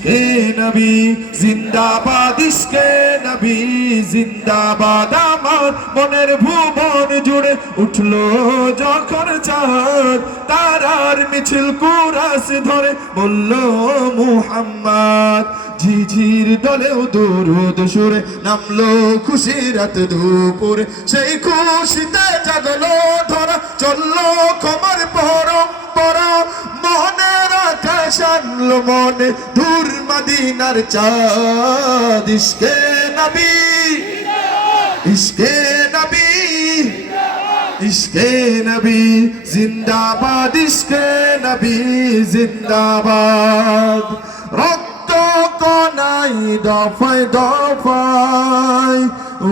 ইশকে নবী জিন্দাবাদ, ইশকে নবী জিন্দাবাদ। আমার মনের ভুবন জুড়ে উঠলো যখন চাঁদ, তারার মিছিল কুরাস ধরে বলল মুহাম্মদ। ঝিঝির দলেও দুরুদ সুরে নামলো খুশির রাত দুপুরে, সেই খুশিতে জাগলো ধরা চললো ক্ষমার পরম্পরা। মনের আকাশ আনলো মনে দূর মদিনার চাঁদ। ইশকে নবী, ইশকে নবী, ইশকে নবী জিন্দাবাদ, ইশকে নবী জিন্দাবাদ। রক্ত কণাই দফায় দফায়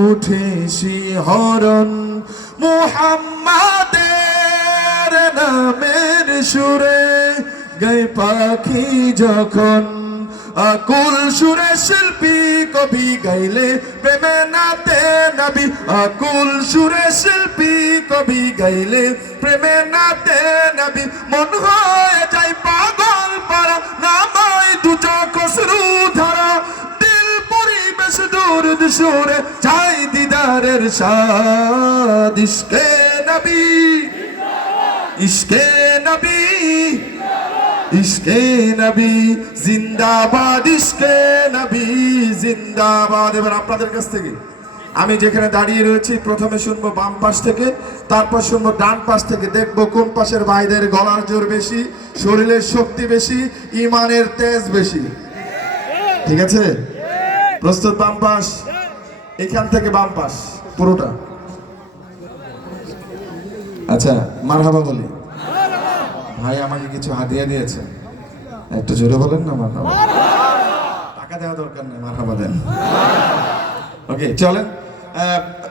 উঠে শিহরণ, মুহাম্মাদের নামের সুরে গায় পাখি যখন। আকুল সুরে শিল্পী কবি গাইলে প্রেমে নাতে নবী, আকুল সুরে শিল্পী কবি গাইলে প্রেমে নাতে নবী। মন হয়ে যায় পাগল পারা, নামায় দু চোখ অশ্রু ধারা, দিল পরিবেশ দূরদ সুরে চাই দিদারের স্বাদ। ইশকে নবী, ইশকে নবী, ইশকে নবী জিন্দাবাদ, ইশকে নবী জিন্দাবাদ। এবার আপনাদের কাছ থেকে আমি যেখানে দাঁড়িয়ে রয়েছি প্রথমে শুনবো বাম পাশ থেকে, তারপর শুনবো ডান পাশ থেকে। দেখবো কোন পাশের ভাইদের গলার জোর বেশি, শরীরের শক্তি বেশি, ইমানের তেজ বেশি। ঠিক আছে? প্রস্তুত? বাম পাশ, এখান থেকে বাম পাশ পুরোটা। আচ্ছা, মারহাবা বলি। ভাই আমাকে কিছু হাদিয়া দিয়েছে, একটু জোরে বলেন না মারহাবা। টাকা দেওয়া দরকার নেই, মারহাবা দেন। ওকে, চলেন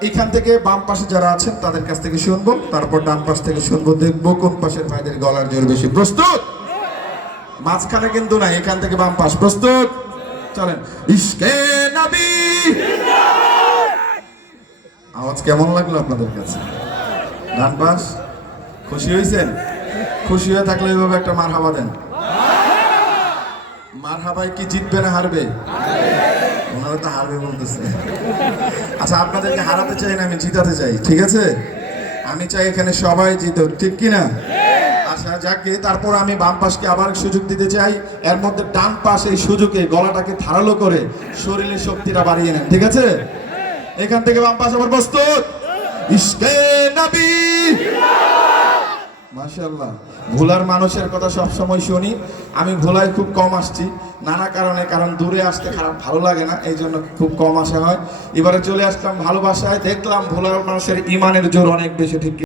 এখান থেকে বাম পাশে যারা আছেন তাদের কাছ থেকে শুনবো, তারপর ডান পাশ থেকে শুনবো, দেখবো কোন পাশের ভাইদের গলার জোর বেশি। প্রস্তুত? মাঝখানে কিন্তু না, এখান থেকে বাম পাশ। প্রস্তুত? চলেন। ইশকে নবী। আওয়াজ কেমন লাগলো আপনাদের কাছে? ডান পাশ খুশি হয়েছেন? খুশি হয়ে থাকলে এইভাবে একটা মারহাবা দেন। মারহাবাই কি জিতবে না হারবে? ওনারা তো হারবে বলতেছে। আচ্ছা, আপনাদেরকে হারাতে চাই না, আমি জিতাতে চাই। ঠিক আছে? আমি চাই এখানে সবাই জিতো, ঠিক কিনা? আচ্ছা, যাকে তারপর আমি বাম পাশকে আবার সুযোগ দিতে চাই। এর মধ্যে ডান পাশ এই সুযোগে গলাটাকে ধারালো করে শরীরের শক্তিটা বাড়িয়ে নেন। ঠিক আছে? এখান থেকে বাম পাশ আবার প্রস্তুত। ইশকে নবী। মাশাআল্লাহ। ভোলার মানুষের কথা সব সময় শুনি, আমি ভোলায় খুব কম আসছি নানা কারণে, কারণ দূরে আসতে খারাপ ভালো লাগে না, এই জন্য খুব কম আসা হয়। এবারে চলে আসলাম ভালোবাসায়, দেখলাম ভোলার মানুষের ইমানের জোর অনেক বেশি। ঠিক